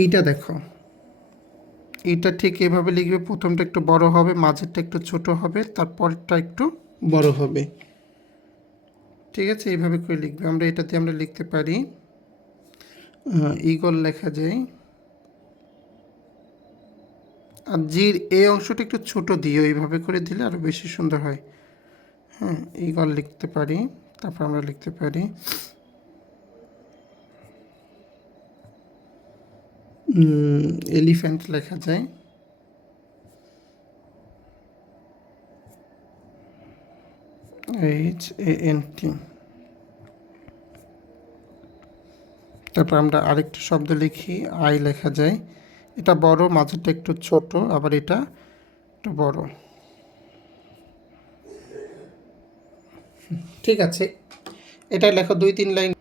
এইটা দেখো, এইটা ঠিক এভাবে লিখবে। প্রথমটা একটু বড় হবে, মাঝেরটা একটু ছোট হবে, তারপরটা একটু বড় হবে। ঠিক আছে, এইভাবে করে লিখবে। আমরা এটাতে আমরা লিখতে পারি ঈগল লেখা যায়। আর জির এই অংশটা একটু ছোট দিও, এইভাবে করে দিলে আরও বেশি সুন্দর হয়। হ্যাঁ, ঈগল লিখতে পারি। তারপর আমরা লিখতে পারি এলিফ্যান্ট লেখা যায়। HANT। তারপর আমরা আরেকটা শব্দ লিখি, আই লেখা যায়। এটা বড়, মাঝেরটা একটু ছোট, আবার এটা একটু বড়। ঠিক আছে, এটা লেখো 2-3 লাইন।